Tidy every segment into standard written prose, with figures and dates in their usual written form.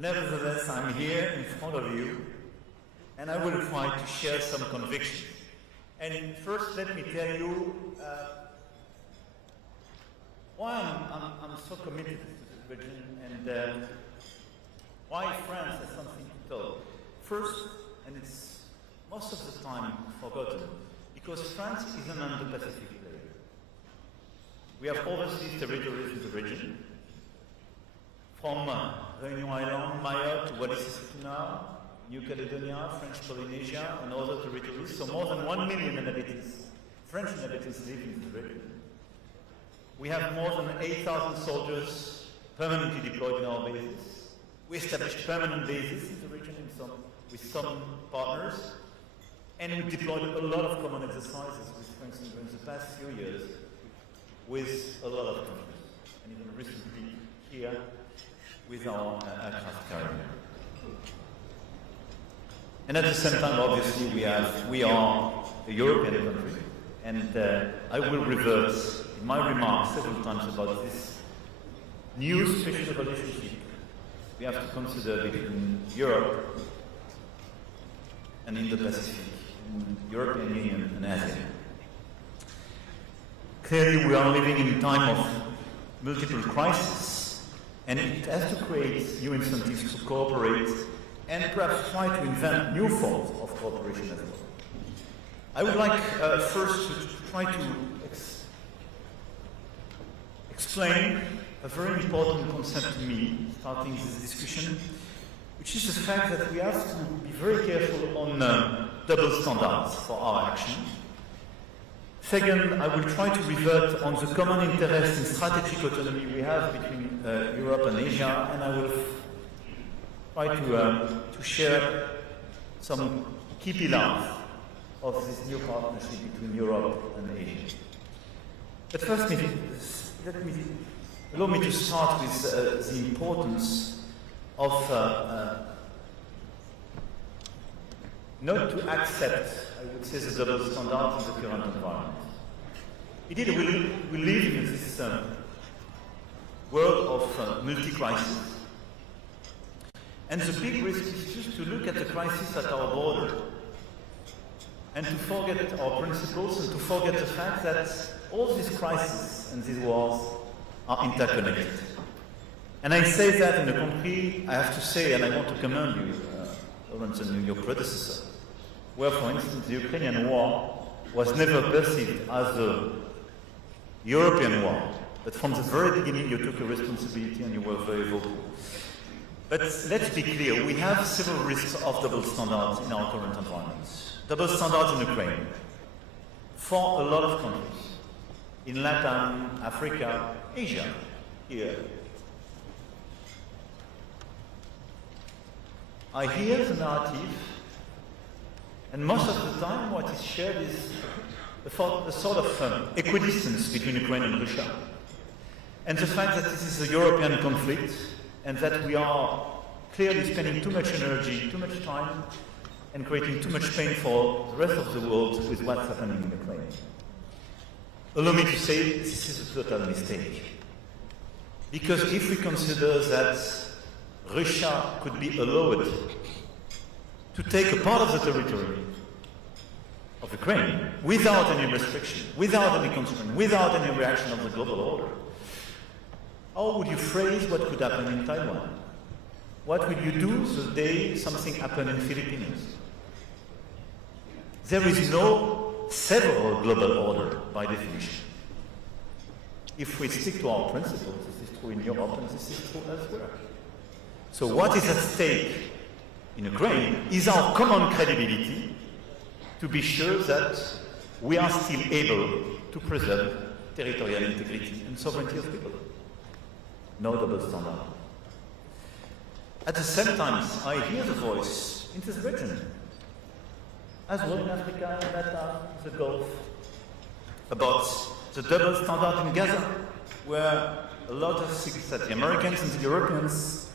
Nevertheless, I'm here in front of you, and I will try to share some convictions. And first, let me tell you why I'm so committed to this region and why France has something to tell. First, and it's most of the time forgotten, because France is an Indo-Pacific player. We have overseas territories in the region, from Réunion Island, Mayotte, to Wallis-et-Futuna, New Caledonia, French Polynesia, and other territories. So more than 1 million inhabitants, French inhabitants, live in the region. We have more than 8,000 soldiers permanently deployed in our bases. We established permanent bases in the region with some partners, and we deployed a lot of common exercises with France in the past few years with a lot of countries, and even recently here with our aircraft carrier. And at the same time, obviously, we are a European country, and I will revert in my remarks several times about this new special relationship we have to consider between Europe and Indo-Pacific, European Union and ASEAN. Clearly, we are living in a time of multiple crises, and it has to create new incentives to cooperate and perhaps try to invent new forms of cooperation as well. I would like first to try to explain a very important concept to me, starting this discussion, which is the fact that we have to be very careful on double standards for our action. Second, I will try to revert on the common interest in strategic autonomy we have between Europe and Asia, and I will try to share some key pillars of this new partnership between Europe and Asia. But first, allow me to start with the importance of not to accept, I would say, the double standards in the current environment. Indeed, we live in this world of multi-crisis. And the big risk is just to look at the crisis at our border and to forget our principles and to forget the fact that all these crises and these wars are interconnected. And I say that in a country, I have to say, and I want to commend you, Lawrence, and your predecessor, where, for instance, the Ukrainian war was never perceived as a European war. But from the very beginning, you took a responsibility and you were very vocal. But let's be clear, we have several risks of double standards in our current environment. Double standards in Ukraine, for a lot of countries, in Latin, Africa, Asia, here. I hear the narrative, and most of the time what is shared is a sort of equidistance between Ukraine and Russia. And the fact that this is a European conflict, and that we are clearly spending too much energy, too much time, and creating too much pain for the rest of the world with what's happening in Ukraine. Allow me to say this is a total mistake. Because if we consider that Russia could be allowed to take a part of the territory of Ukraine without any restriction, without any constraint, without any reaction of the global order, how would you phrase what could happen in Taiwan? What would you do the day something happened in Philippines? There is no several global order by definition. If we stick to our principles, this is true in Europe and this is true elsewhere. So what is at stake in Ukraine is our common credibility to be sure that we are still able to preserve territorial integrity and sovereignty of people. No double standard. At the same time, I hear the voice in this region, as well in Africa, in Latin, the Gulf, about the double standard in Gaza, where a lot of things that the Americans and the Europeans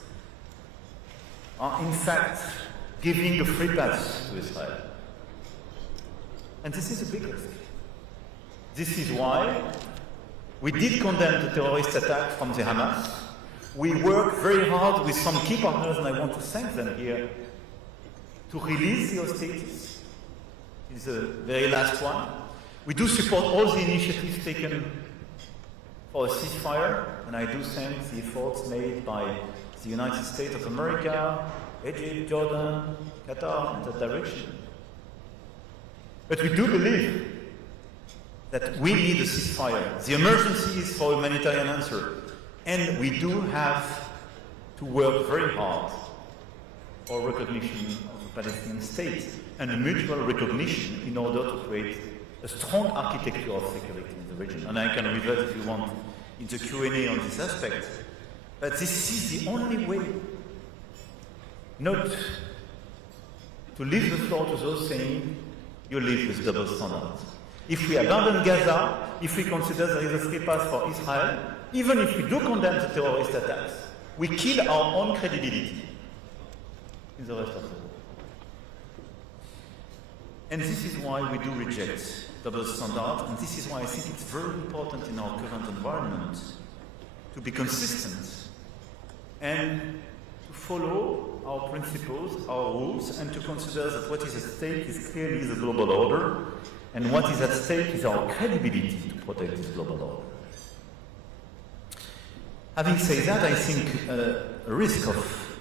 are in fact giving a free pass to Israel. And this is a big risk. This is why we did condemn the terrorist attack from the Hamas, we work very hard with some key partners, and I want to thank them here, to release the hostages. This is the very last one. We do support all the initiatives taken for a ceasefire, and I do thank the efforts made by the United States of America, Egypt, Jordan, Qatar, in that direction. But we do believe that we need a ceasefire. The emergency is for a humanitarian answer. And we do have to work very hard for recognition of the Palestinian state and a mutual recognition in order to create a strong architecture of security in the region. And I can revert, if you want, into Q&A on this aspect. But this is the only way not to leave the floor to those saying, you live with double standards. If we abandon Gaza, if we consider there is a free path for Israel, even if we do condemn the terrorist attacks, we kill our own credibility in the rest of the world. And this is why we do reject double standards, and this is why I think it's very important in our current environment to be consistent and to follow our principles, our rules, and to consider that what is at stake is clearly the global order, and what is at stake is our credibility to protect this global order. Having said that, I think a risk of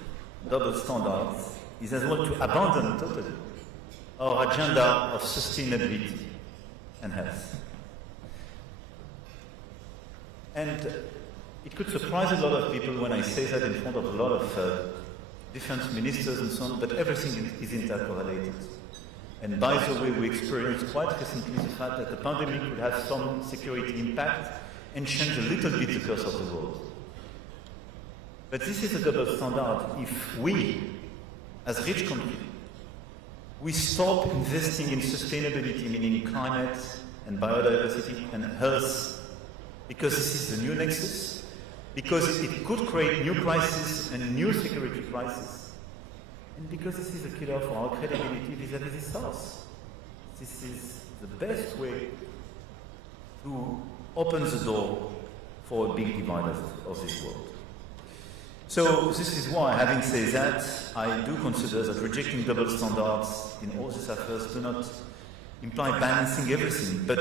double standards is as well to abandon totally our agenda of sustainability and health. And it could surprise a lot of people when I say that in front of a lot of defense ministers and so on, but everything is intercorrelated. And by the way, we experienced quite recently the fact that the pandemic could have some security impact and change a little bit the course of the world. But this is a double standard. If we, as rich countries, we stop investing in sustainability, meaning climate and biodiversity and health, because this is the new nexus, because it could create new crises and a new security crisis, and because this is a killer for our credibility vis-à-vis the South. This is the best way to open the door for a big divide of this world. So this is why, having said that, I do consider that rejecting double standards in all these affairs do not imply balancing everything, but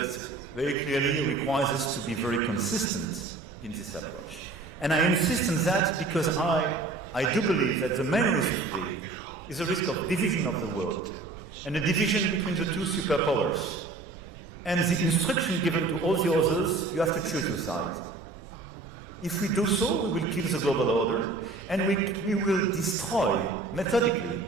very clearly requires us to be very consistent in this approach. And I insist on that because I do believe that the main risk today is a risk of division of the world, and a division between the two superpowers. And the instruction given to all the others, you have to choose your side. If we do so, we will kill the global order, and we will destroy, methodically,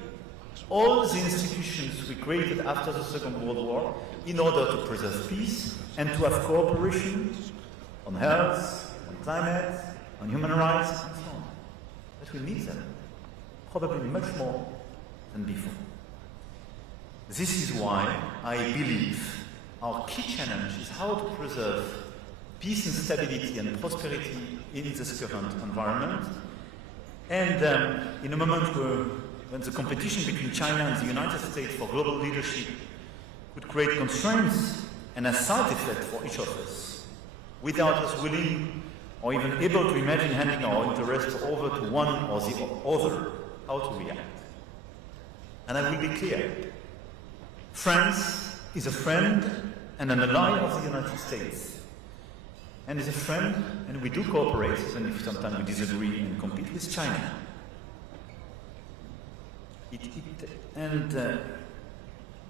all the institutions we created after the Second World War in order to preserve peace and to have cooperation on health, on climate, on human rights, and so on. But we need them, probably much more than before. This is why I believe our key challenge is how to preserve peace and stability and prosperity in this current environment. And in a moment when the competition between China and the United States for global leadership could create constraints and a side effect for each of us, without us willing or even able to imagine handing our interests over to one or the other, how to react. And I will be clear. France is a friend and an ally of the United States. And is a friend, and we do cooperate, even if sometimes we disagree and compete with China.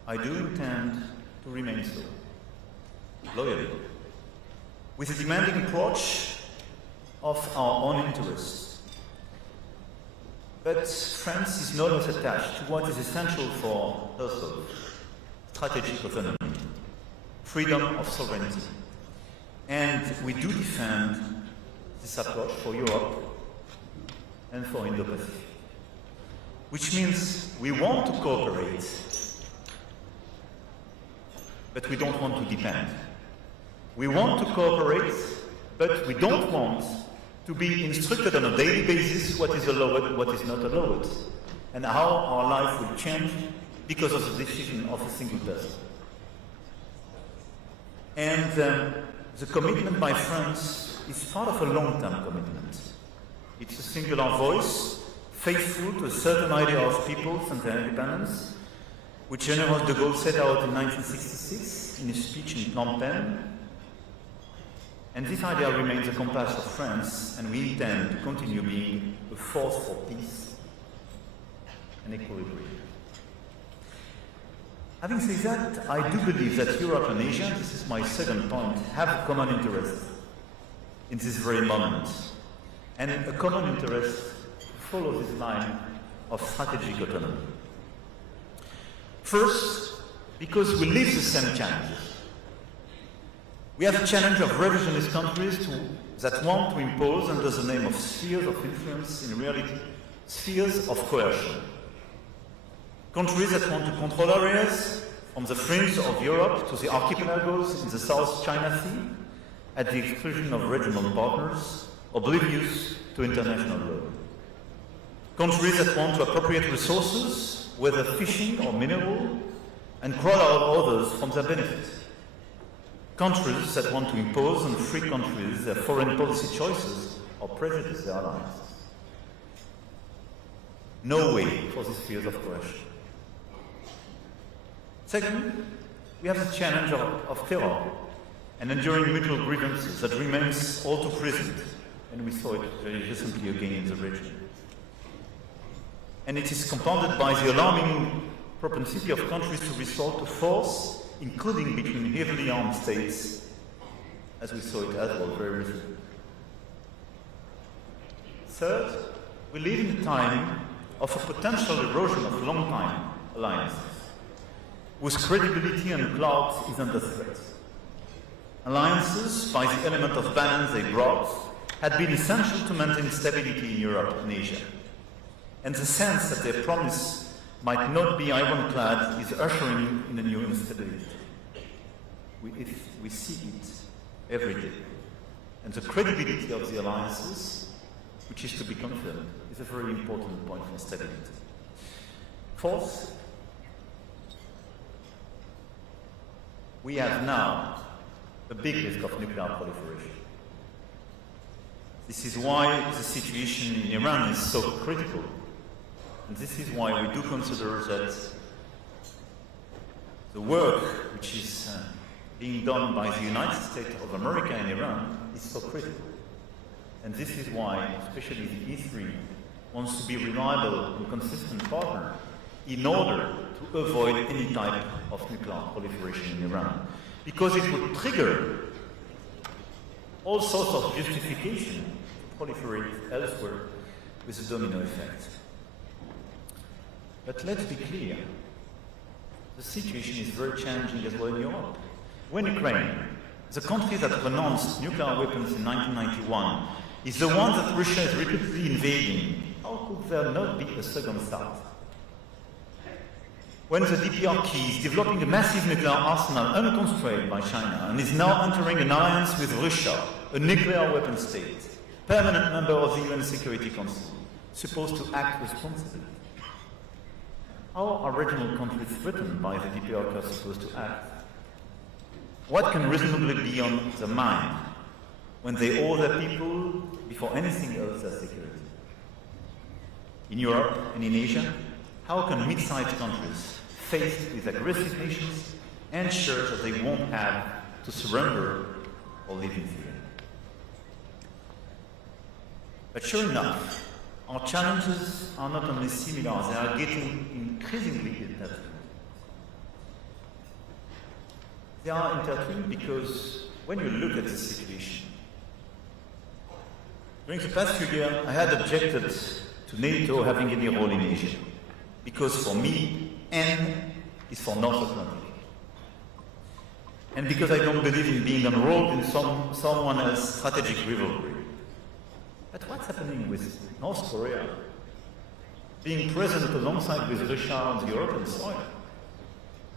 I do intend to remain so, loyally, with a demanding approach of our own interests. But France is not as attached to what is essential for also strategic autonomy, freedom of sovereignty. And we do defend this approach for Europe and for Indo-Pacific, which means we want to cooperate, but we don't want to depend. We want to cooperate, but we don't want to be instructed on a daily basis what is allowed, what is not allowed, and how our life will change because of the decision of a single person. And the commitment by France is part of a long-term commitment. It's a singular voice, faithful to a certain idea of peoples and their independence, which General de Gaulle set out in 1966 in his speech in Phnom Penh. And this idea remains a compass of France, and we intend to continue being a force for peace and equilibrium. Having said that, I do believe that Europe and Asia, this is my second point, have a common interest in this very moment. And a common interest to follow this line of strategic autonomy. First, because we live the same challenges. We have a challenge of revisionist countries that want to impose, under the name of spheres of influence, in reality, spheres of coercion. Countries that want to control areas from the fringe of Europe to the archipelagos in the South China Sea, at the exclusion of regional partners, oblivious to international law. Countries that want to appropriate resources, whether fishing or mineral, and crowd out others from their benefit. Countries that want to impose on free countries their foreign policy choices or prejudice their allies. No way for these spheres of coercion. Second, we have the challenge of terror and enduring mutual grievances that remains all too present, and we saw it very recently again in the region. And it is compounded by the alarming propensity of countries to resort to force, including between heavily armed states, as we saw it as well very recently. Third, we live in a time of a potential erosion of long-time alliances, whose credibility and clout is under threat. Alliances, by the element of balance they brought, had been essential to maintain stability in Europe and Asia. And the sense that their promise might not be ironclad is ushering in a new instability. We see it every day. And the credibility of the alliances, which is to be confirmed, is a very important point for stability. Fourth, we have now a big risk of nuclear proliferation. This is why the situation in Iran is so critical. And this is why we do consider that the work which is being done by the United States of America in Iran is so critical. And this is why, especially the E3, wants to be a reliable and consistent partner in order to avoid any type of nuclear proliferation in Iran. Because it would trigger all sorts of justification to proliferate elsewhere with a domino effect. But let's be clear, the situation is very challenging as well in Europe. When Ukraine, the country that renounced nuclear weapons in 1991, is the one that Russia is repeatedly invading, how could there not be a second start? When the DPRK is developing a massive nuclear arsenal unconstrained by China and is now entering an alliance with Russia, a nuclear weapon state, permanent member of the UN Security Council, supposed to act responsibly. How are regional countries threatened by the DPRK supposed to act? What can reasonably be on their mind when they owe their people, before anything else, their security? In Europe and in Asia, how can mid-sized countries, faced with aggressive nations, ensure that they won't have to surrender or live in fear? But sure enough, our challenges are not only similar, they are getting increasingly intertwined. They are intertwined because when you look at the situation, during the past few years, I had objected to NATO having any role in Asia, because for me, N is for North Atlantic. And because I don't believe in being enrolled in someone else's strategic rivalry. But what's happening with North Korea being present alongside with Russia on the European soil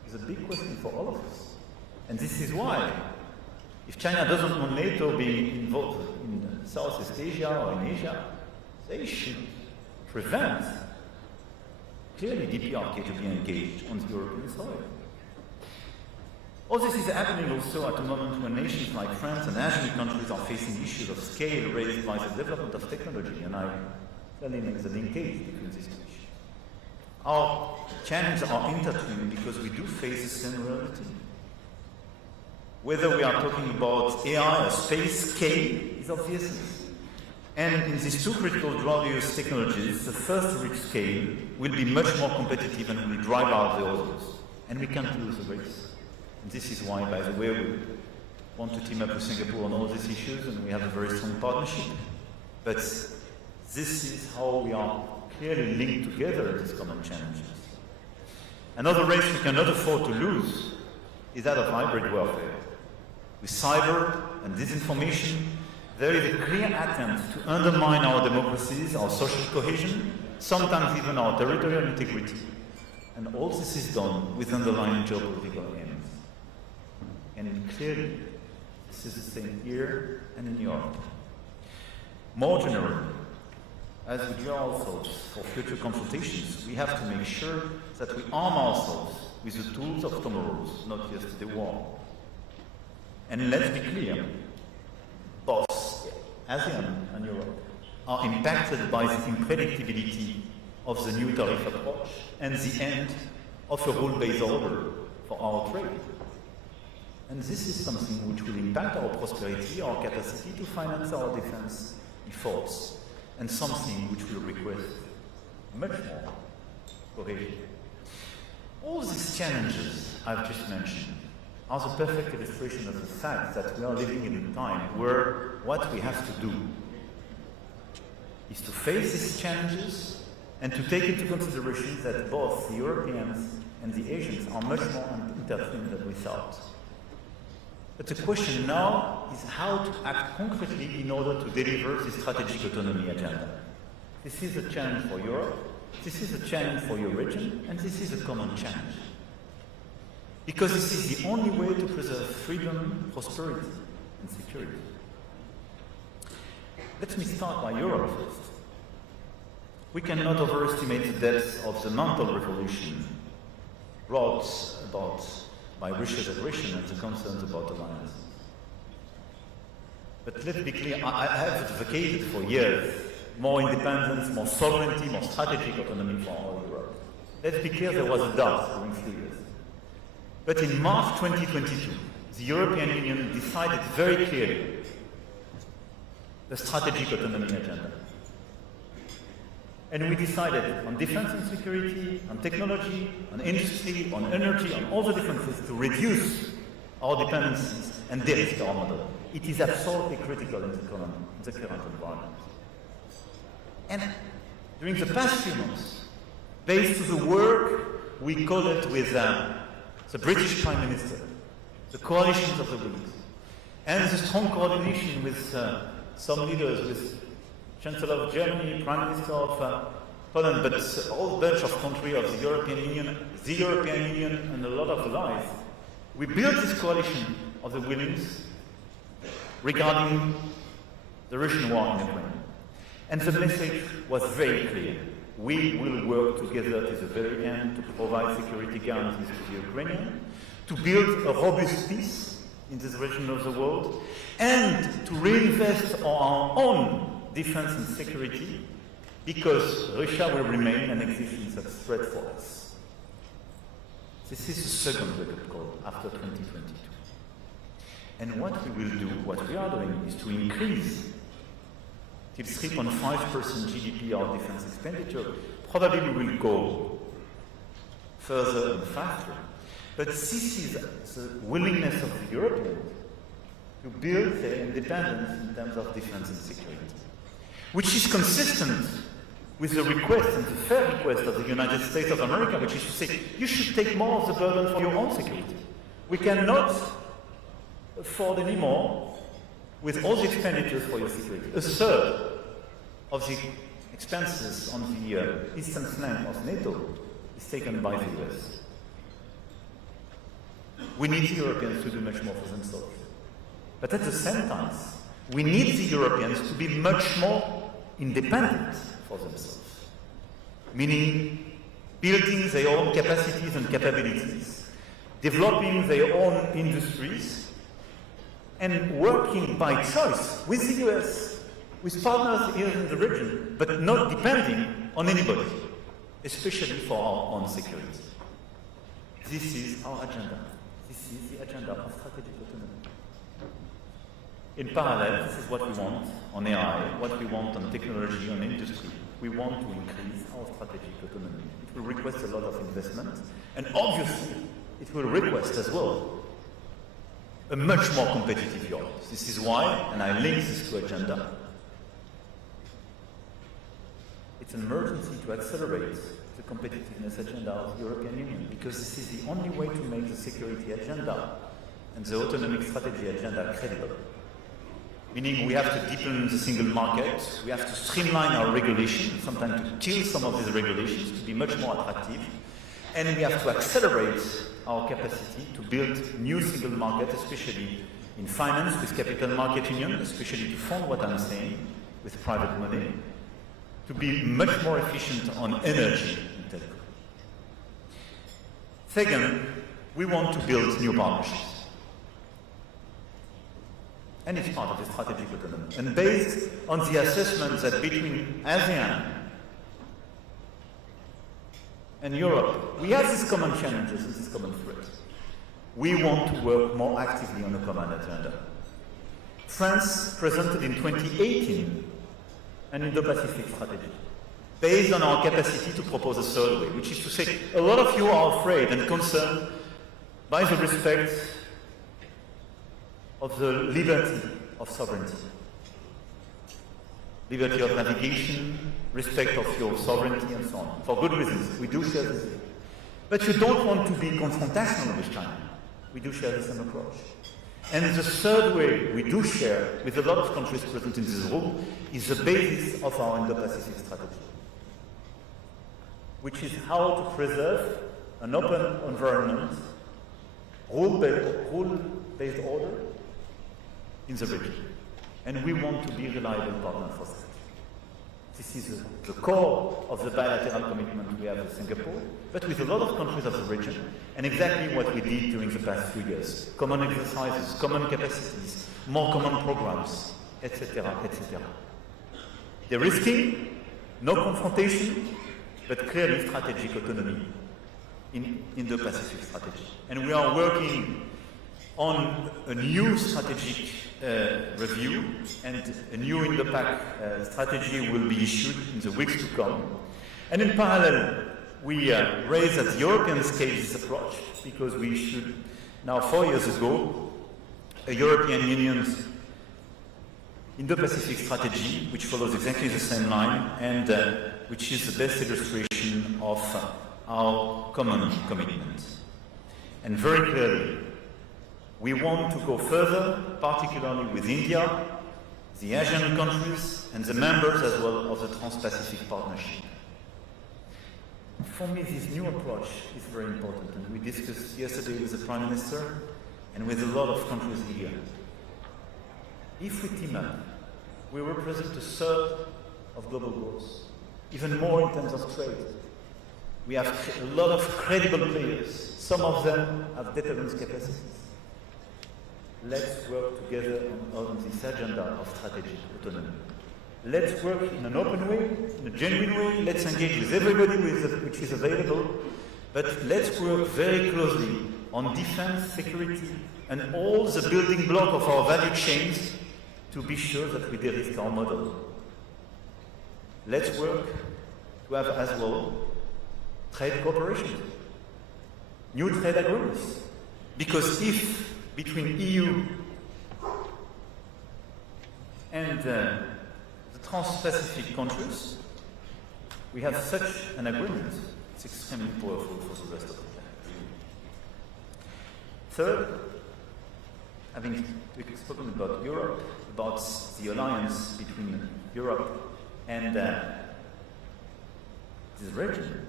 is a big question for all of us. And this is why, if China doesn't want NATO being involved in Southeast Asia or in Asia, they should prevent clearly DPRK to be engaged on the European soil. All this is happening also at a moment when nations like France and Asian countries are facing issues of scale raised by the development of technology, and I clearly make the linkage between these two issues. Our challenges are intertwined because we do face the same reality. Whether we are talking about AI or space, scale is of the essence. And in these two critical dual-use technologies, the first to reach scale will be much more competitive and will drive out the others. And we can't lose the race. And this is why, by the way, we want to team up with Singapore on all these issues, and we have a very strong partnership. But this is how we are clearly linked together in these common challenges. Another race we cannot afford to lose is that of hybrid warfare. With cyber and disinformation, there is a clear attempt to undermine our democracies, our social cohesion, sometimes even our territorial integrity. And all this is done with underlying geopolitical aims. And clearly, this is the same here and in Europe. More generally, as we draw ourselves for future consultations, we have to make sure that we arm ourselves with the tools of tomorrow's, not yesterday's war. And let's be clear, both ASEAN and Europe are impacted by the unpredictability of the new tariff approach and the end of a rule-based order for our trade. And this is something which will impact our prosperity, our capacity to finance our defense efforts, and something which will require much more cohesion. All these challenges I've just mentioned are the perfect illustration of the fact that we are living in a time where what we have to do is to face these challenges and to take into consideration that both the Europeans and the Asians are much more intertwined than we thought. But the question now is how to act concretely in order to deliver the strategic autonomy agenda. This is a challenge for Europe, this is a challenge for your region, and this is a common challenge. Because this is the only way to preserve freedom, prosperity, and security. Let me start by Europe first. We cannot overestimate the depth of the mental revolution brought about by Russia's aggression and the concerns about alliance. But let's be clear, I have advocated for years more independence, more sovereignty, more strategic autonomy for all Europe. Let's be clear, there was a doubt during 3 years. But in March 2022, the European Union decided very clearly the strategic autonomy agenda. And we decided on defense and security, on technology, on industry, on energy, on all the different things to reduce our dependencies and de-risk our model. It is absolutely critical in the current environment. And during the past few months, based on the work we call it with the British Prime Minister, the coalitions of the wings, and the strong coordination with some leaders, with Chancellor of Germany, Prime Minister of Poland, but a whole bunch of countries of the European Union, and a lot of allies, we built this coalition of the willings regarding the Russian war in Ukraine. And the message was very clear. We will work together to the very end to provide security guarantees to the Ukrainians, to build a robust peace in this region of the world, and to reinvest on our own defense and security, because Russia will remain an existential threat for us. This is the second wake-up call after 2022. And what we will do, what we are doing, is to increase till 3.5% GDP our defense expenditure. Probably we will go further and faster. But this is the willingness of the Europeans to build their independence in terms of defense and security, which is consistent with the request and the fair request of the United States of America, which is to say, you should take more of the burden for your own security. We cannot afford anymore with all the expenditures for your security. A third of the expenses on the eastern flank of NATO is taken by the US. We need the Europeans to do much more for themselves. But at the same time, we need the Europeans to be much more independent for themselves, meaning building their own capacities and capabilities, developing their own industries, and working by choice with the US, with partners here in the region, but not depending on anybody, especially for our own security. This is our agenda. This is the agenda of strategic autonomy. In parallel, this is what we want on AI, what we want on technology, on industry. We want to increase our strategic autonomy. It will request a lot of investment, and obviously, it will request as well a much more competitive Europe. This is why, and I link this to agenda, it's an emergency to accelerate the competitiveness agenda of the European Union, because this is the only way to make the security agenda and the autonomic strategy agenda credible. Meaning we have to deepen the single market, we have to streamline our regulations, sometimes to kill some of these regulations to be much more attractive, and we have to accelerate our capacity to build new single markets, especially in finance with capital market union, especially to fund what I'm saying with private money, to be much more efficient on energy in telecom. Second, we want to build new partnerships. And it's part of the strategic autonomy. And based on the assessment that between ASEAN and Europe, we have these common challenges and these common threats. We want to work more actively on a common agenda. France presented in 2018 an Indo-Pacific strategy based on our capacity to propose a third way, which is to say, a lot of you are afraid and concerned by the respect of the liberty of sovereignty. Liberty of navigation, respect of your sovereignty, and so on. For good reasons, we do share this. But you don't want to be confrontational with China. We do share the same approach. And the third way we do share with a lot of countries present in this room is the basis of our Indo-Pacific strategy, which is how to preserve an open environment, rule-based order in the region. And we want to be a reliable partner for that. This is the core of the bilateral commitment we have with Singapore, but with a lot of countries of the region, and exactly what we did during the past few years. Common exercises, common capacities, more common programs, etc., etc. De-risking, no confrontation, but clearly strategic autonomy in the Pacific strategy. And we are working on a new strategic review, and a new Indo-Pac strategy will be issued in the weeks to come. And in parallel, we raise at the European scale this approach, because we issued now 4 years ago a European Union's Indo-Pacific strategy, which follows exactly the same line, and which is the best illustration of our common commitment. And very clearly, we want to go further, particularly with India, the Asian countries, and the members as well of the Trans-Pacific Partnership. For me, this new approach is very important, and we discussed yesterday with the Prime Minister and with a lot of countries here. If we team up, we represent a third of global growth, even more in terms of trade. We have a lot of credible players. Some of them have deterrence capacities. Let's work together on this agenda of strategic autonomy. Let's work in an open way, in a genuine way. Let's engage with everybody which is available. But let's work very closely on defense, security, and all the building block of our value chains to be sure that we de-risk our model. Let's work to have as well trade cooperation, new trade agreements. Because if between EU and the Trans-Pacific countries, we have such an agreement, it's extremely powerful for the rest of the planet. Third, having spoken about Europe, about the alliance between Europe and this region,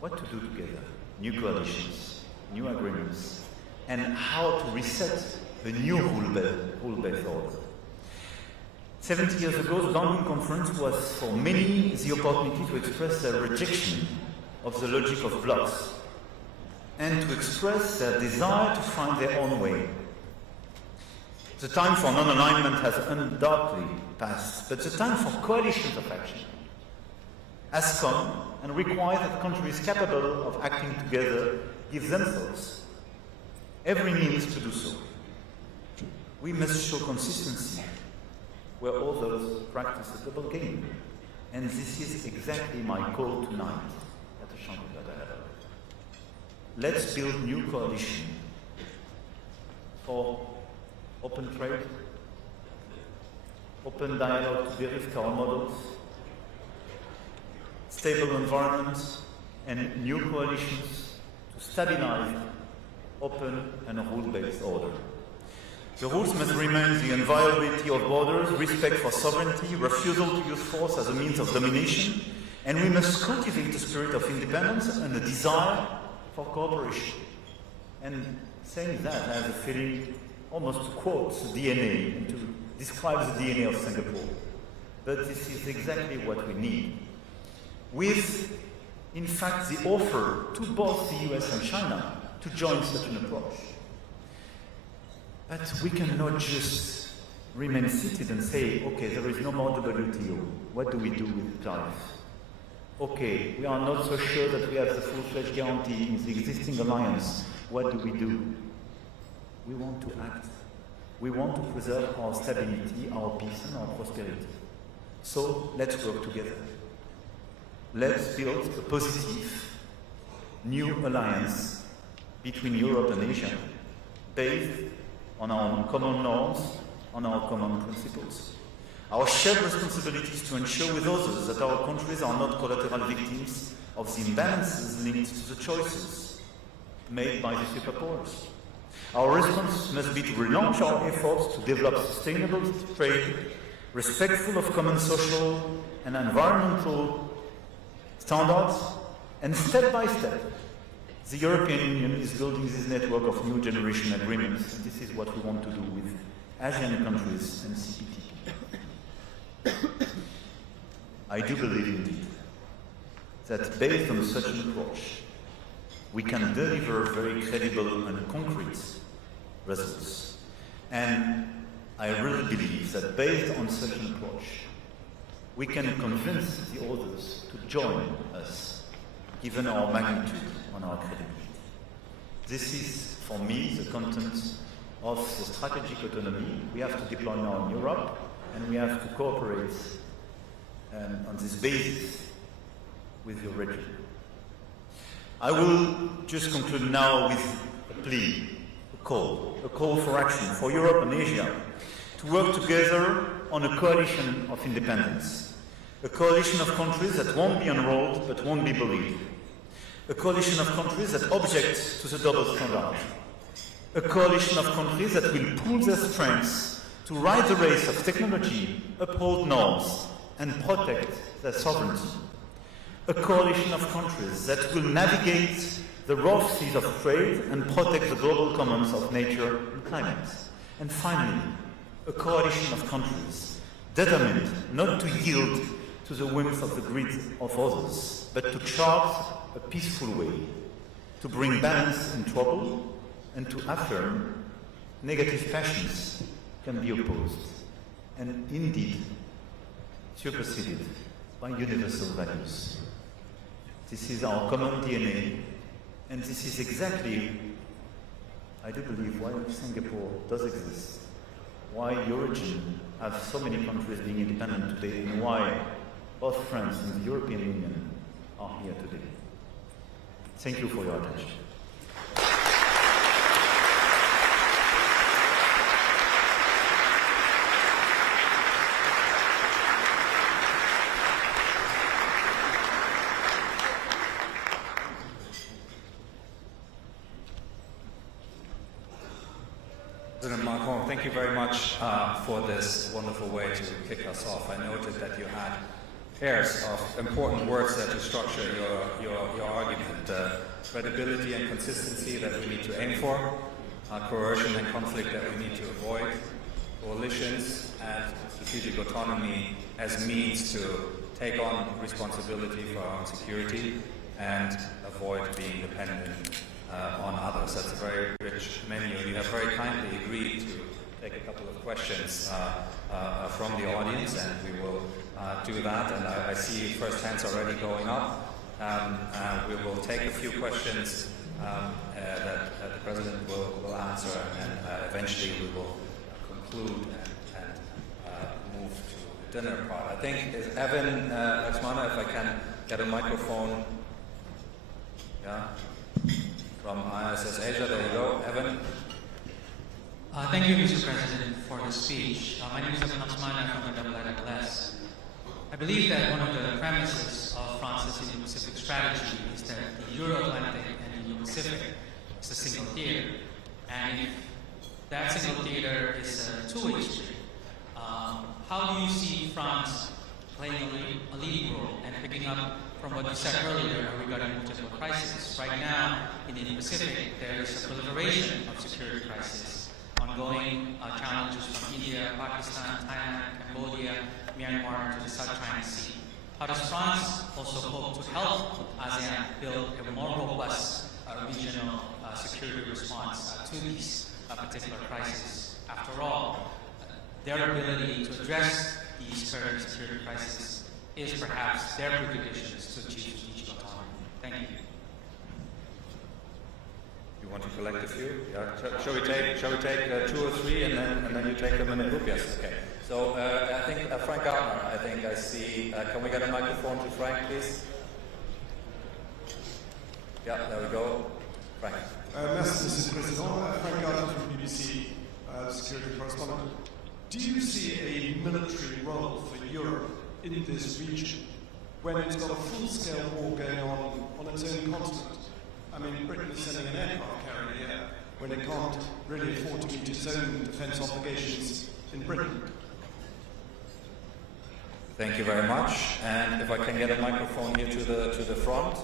what to do together? New coalitions, new agreements, and how to reset a new rule-based order. 70 years ago, the Bandung Conference was for many the opportunity to express their rejection of the logic of blocks and to express their desire to find their own way. The time for non-alignment has undoubtedly passed, but the time for coalitions of action has come and requires that countries capable of acting together give themselves every means to do so. We must show consistency where others practice a double game. And this is exactly my call tonight at the Shangri-La Dialogue. Let's build new coalition for open trade, open dialogue to verify our models, stable environments, and new coalitions to stabilize open and rule-based order. The rules must remain the inviolability of borders, respect for sovereignty, refusal to use force as a means of domination, and we must cultivate a spirit of independence and a desire for cooperation. And saying that, I have a feeling almost to quote the DNA and to describe the DNA of Singapore. But this is exactly what we need. With, in fact, the offer to both the US and China to join such an approach. But we cannot just remain seated and say, okay, there is no more WTO. What do we do with tariffs? Okay, we are not so sure that we have the full-fledged guarantee in the existing alliance. What do we do? We want to act. We want to preserve our stability, our peace, and our prosperity. So let's work together. Let's build a positive, new alliance between Europe and Asia, based on our common norms, on our common principles. Our shared responsibility is to ensure with others that our countries are not collateral victims of the imbalances linked to the choices made by the superpowers. Our response must be to relaunch our efforts to develop sustainable trade, respectful of common social and environmental standards, and step by step, the European Union is building this network of new generation agreements. This is what we want to do with ASEAN countries and CPTP. I do believe indeed that based on such an approach, we can deliver very credible and concrete results. And I really believe that based on such an approach, we can convince the others to join us, given our magnitude and our credibility. This is, for me, the content of the strategic autonomy we have to deploy now in Europe, and we have to cooperate on this basis with your region. I will just conclude now with a plea, a call for action for Europe and Asia to work together on a coalition of independence, a coalition of countries that won't be enrolled but won't be bullied, a coalition of countries that object to the double standard, a coalition of countries that will pool their strengths to ride the race of technology, uphold norms, and protect their sovereignty, a coalition of countries that will navigate the rough seas of trade and protect the global commons of nature and climate. And finally, a coalition of countries determined not to yield to the whims of the greed of others, but to chart a peaceful way, to bring balance in trouble, and to affirm negative passions can be opposed, and indeed superseded by universal values. This is our common DNA, and this is exactly, I do believe, why Singapore does exist, why your region has so many countries being independent today, and why both France and the European Union are here today. Thank you for your attention. President Macron, thank you very much for this wonderful way to kick us off. I noted that you had pairs of important words there to structure your argument. Credibility and consistency that we need to aim for, coercion and conflict that we need to avoid, coalitions and strategic autonomy as means to take on responsibility for our own security and avoid being dependent on others. That's a very rich menu. You have very kindly agreed to take a couple of questions from the audience, and we will do that. And I see first hands already going up. We will take a few questions that the President will answer, and eventually we will conclude and move to the dinner part. I think, is Evan Laxmana, if I can get a microphone, yeah, from IISS Asia. There you go, Evan. Thank you, Mr. President, for the speech. My name is Evan Laxmana from the IISS. I believe that one of the premises of France's Indo-Pacific strategy is that the Euro-Atlantic and the Indo-Pacific is a single theater. And if that single theater is a two-way street, how do you see France playing a leading role and picking up from what you said earlier regarding multiple crises? Right now, in the Indo-Pacific, there is a proliferation of security crises, ongoing challenges from India, Pakistan, Thailand, Cambodia, Myanmar to the South China Sea. How does France also hope to help ASEAN build a more robust regional security response to these particular crises? After all, their ability to address these current security crises is perhaps their preconditions to achieve strategic autonomy. Thank you. You want to collect a few? Yeah. Shall we take 2 or 3, and then you take them in a group? Yes. Okay. So I think Frank Gardner. I think I see. Can we get a microphone to Frank, please? Yeah. There we go. Frank. Merci, Mr. President. Frank Gardner from BBC Security Correspondent. Do you see a military role for Europe in this region when it's got a full-scale war going on its own continent? I mean, Britain is sending an aircraft carrier here when it can't really afford to meet its own defence obligations in Britain. Thank you very much. And if I can get a microphone here to the front.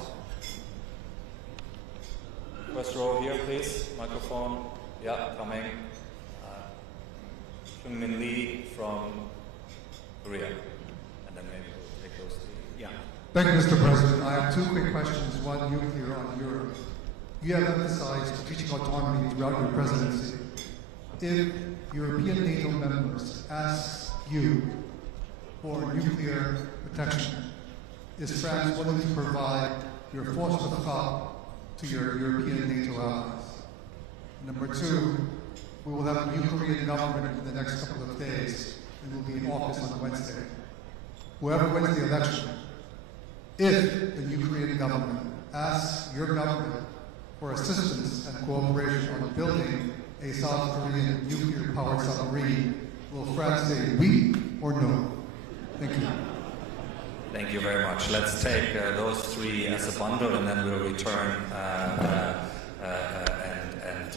First row here, please. Microphone. Yeah, coming. Min Lee from Korea. And then maybe we'll take those 3. Yeah. Thank you, Mr. President. I have 2 quick questions, one nuclear on Europe. You have emphasized strategic autonomy throughout your presidency. If European NATO members ask you for nuclear protection, is France willing to provide your force de frappe to your European NATO allies? Number 2, we will have a new Korean government in the next couple of days, and will be in office on Wednesday. Whoever wins the election, if the new Korean government asks your government for assistance and cooperation on building a South Korean nuclear-powered submarine, will France say oui or no? Thank you. Thank you very much. Let's take those 3 as a bundle, and then we'll return and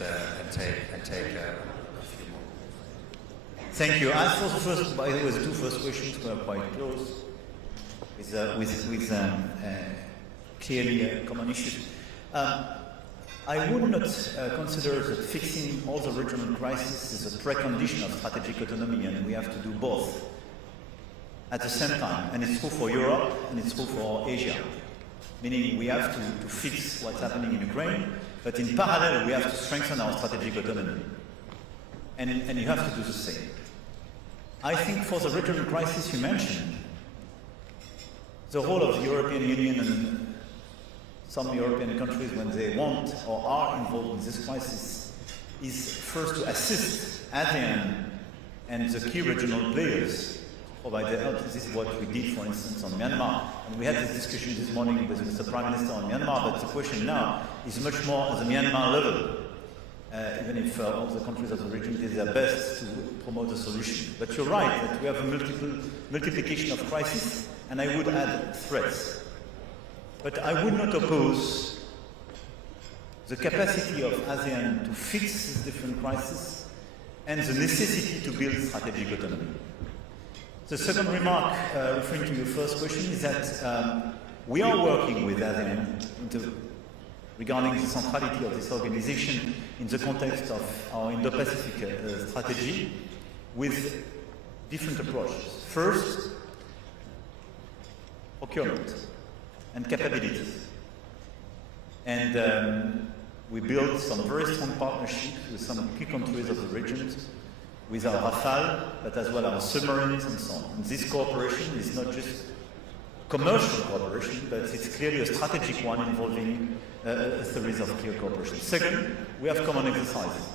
take a few more. Thank you. As for the first, by the way, the 2 first questions were quite close, with clearly common issues. I would not consider that fixing all the regional crises is a precondition of strategic autonomy, and we have to do both at the same time. And it's true for Europe, and it's true for Asia. Meaning we have to fix what's happening in Ukraine, but in parallel we have to strengthen our strategic autonomy. And you have to do the same. I think for the regional crisis you mentioned, the role of the European Union and some European countries, when they want or are involved in this crisis, is first to assist ASEAN and the key regional players to provide their help. This is what we did, for instance, on Myanmar. And we had this discussion this morning with Mr. Prime Minister on Myanmar, but the question now is much more at the Myanmar level. Even if all the countries of the region did their best to promote a solution. But you're right that we have a multiplication of crises, and I would add threats. But I would not oppose the capacity of ASEAN to fix these different crises and the necessity to build strategic autonomy. The second remark, referring to your first question, is that we are working with ASEAN regarding the centrality of this organization in the context of our Indo-Pacific strategy with different approaches. First, procurement and capabilities. And We built some very strong partnerships with some key countries of the region, with our Rafale, but as well our submarines and so on. And this cooperation is not just commercial cooperation, but it's clearly a strategic one involving a series of clear cooperation. Second, we have common exercises.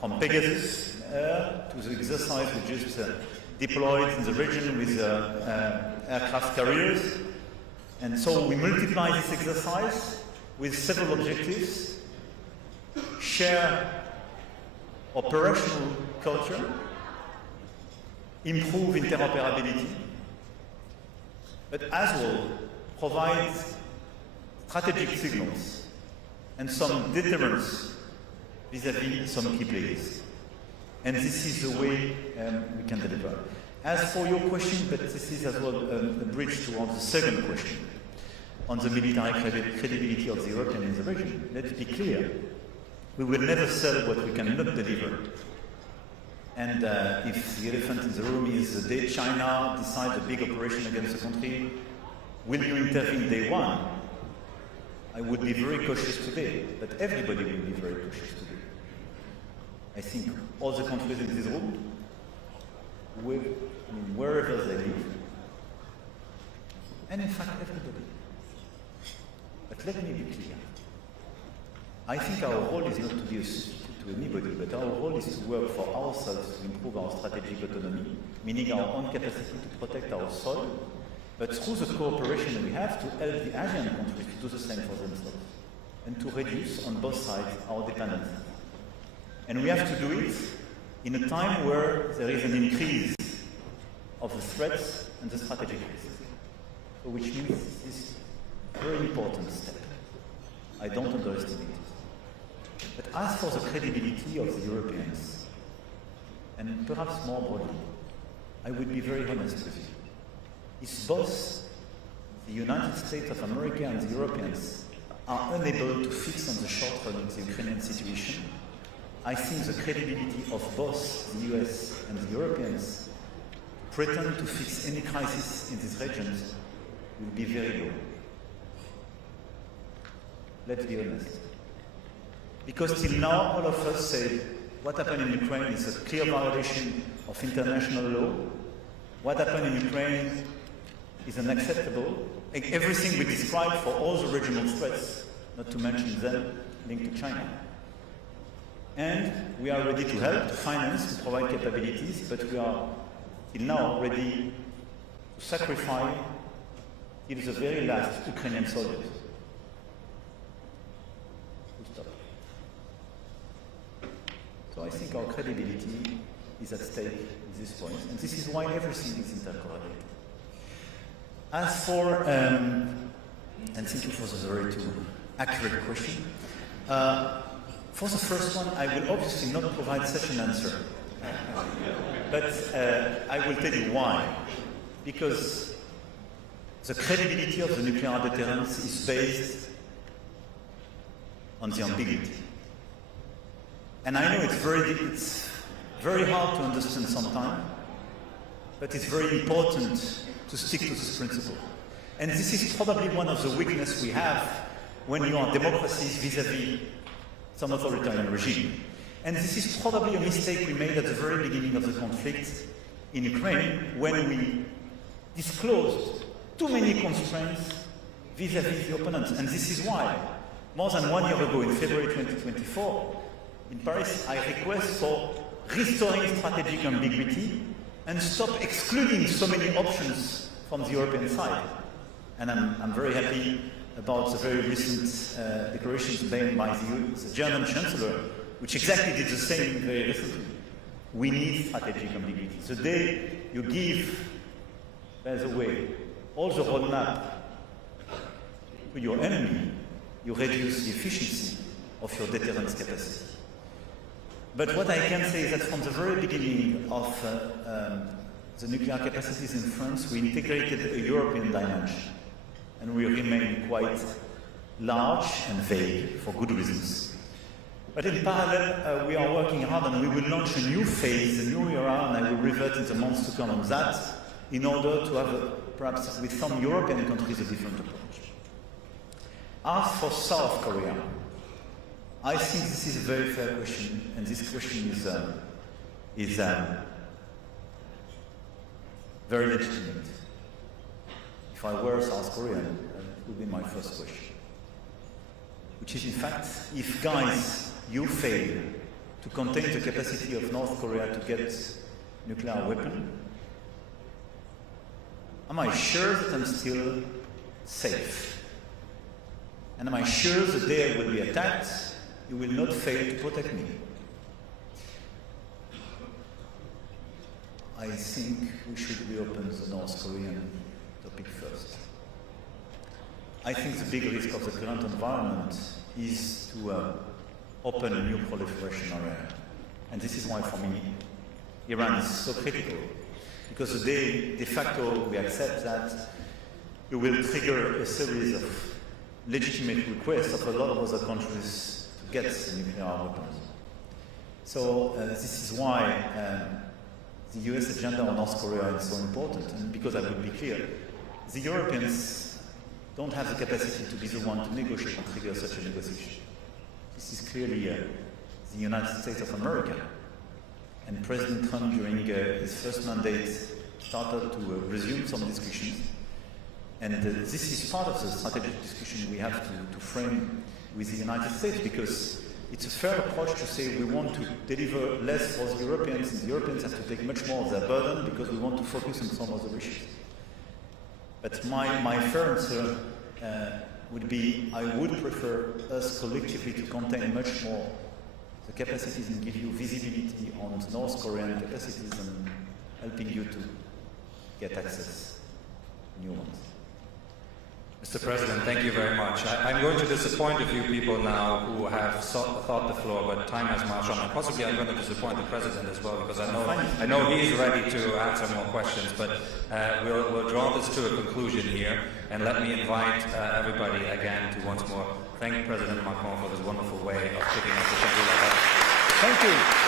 From Pegasus to the exercise we just deployed in the region with aircraft carriers. And so we multiply this exercise with several objectives: share operational culture, improve interoperability, but as well provide strategic signals and some deterrence vis-à-vis some key players. And this is the way we can deliver. As for your question, but this is as well a bridge towards the second question on the military credibility of the European in the region. Let's be clear. We will never sell what we cannot deliver. And if the elephant in the room is the day China decides a big operation against a country, will you intervene day one? I would be very cautious today, but everybody will be very cautious today. I think all the countries in this room, wherever they live, and in fact everybody. But let me be clear. I think our role is not to be a substitute to anybody, but our role is to work for ourselves to improve our strategic autonomy, meaning our own capacity to protect our soil, but through the cooperation we have to help the Asian countries to do the same for themselves, and to reduce on both sides our dependency. And we have to do it in a time where there is an increase of the threats and the strategic risks, so which means this is a very important step. I don't underestimate it. But as for the credibility of the Europeans, and perhaps more broadly, I would be very honest with you. If both the United States of America and the Europeans are unable to fix on the short run the Ukrainian situation, I think the credibility of both the US and the Europeans to pretend to fix any crisis in these regions will be very low. Let's be honest. Because till now, all of us say what happened in Ukraine is a clear violation of international law. What happened in Ukraine is unacceptable. Everything we described for all the regional threats, not to mention them linked to China. And we are ready to help, to finance, to provide capabilities, but we are till now ready to sacrifice till the very last Ukrainian soldiers. So I think our credibility is at stake at this point, and this is why everything is intercorrelated. As for, and thank you for the very accurate question. For the first one, I will obviously not provide such an answer, but I will tell you why. Because the credibility of the nuclear deterrence is based on the ambiguity. And I know it's very hard to understand sometimes, but it's very important to stick to this principle. And this is probably one of the weaknesses we have when you are democracies vis-à-vis some authoritarian regime. And this is probably a mistake we made at the very beginning of the conflict in Ukraine when we disclosed too many constraints vis-à-vis the opponents. And this is why, more than 1 year ago in February 2024, in Paris, I request for restoring strategic ambiguity and stop excluding so many options from the European side. And I'm very happy about the very recent declarations made by the German Chancellor, which exactly did the same very recently. We need strategic ambiguity. The day you give, by the way, all the roadmap to your enemy, you reduce the efficiency of your deterrence capacity. But what I can say is that from the very beginning of the nuclear capacities in France, we integrated a European dimension. And we remain quite large and vague for good reasons. But in parallel, we are working hard and we will launch a new phase, a new era, and I will revert in the months to come on that, in order to have, perhaps with some European countries, a different approach. asked for South Korea. I think this is a very fair question, and this question is very legitimate. If I were South Korean, it would be my first question. Which is, in fact, if guys, you fail to contain the capacity of North Korea to get nuclear weapon, am I sure that I'm still safe? And am I sure the day I will be attacked, you will not fail to protect me? I think we should reopen the North Korean topic first. I think the big risk of the current environment is to open a new proliferation area. And this is why, for me, Iran is so critical. Because the day, de facto, we accept that, it will trigger a series of legitimate requests of a lot of other countries to get nuclear weapons. So this is why the US agenda on North Korea is so important. And because I will be clear, the Europeans don't have the capacity to be the one to negotiate and trigger such a negotiation. This is clearly the United States of America. And President Trump, during his first mandate, started to resume some discussions. And this is part of the strategic discussion we have to frame with the United States, because it's a fair approach to say we want to deliver less for the Europeans, and the Europeans have to take much more of their burden because we want to focus on some other issues. But my fair answer would be, I would prefer us collectively to contain much more the capacities and give you visibility on the North Korean capacities and helping you to get access to new ones. Mr. President, thank you very much. I'm going to disappoint a few people now who have thought the floor, but time has marched on. And possibly I'm going to disappoint the President as well, because I know he's ready to answer more questions. But we'll draw this to a conclusion here, and let me invite everybody again to once more thank President Macron for this wonderful way of kicking off the Shangri-La Dialogue. Thank you.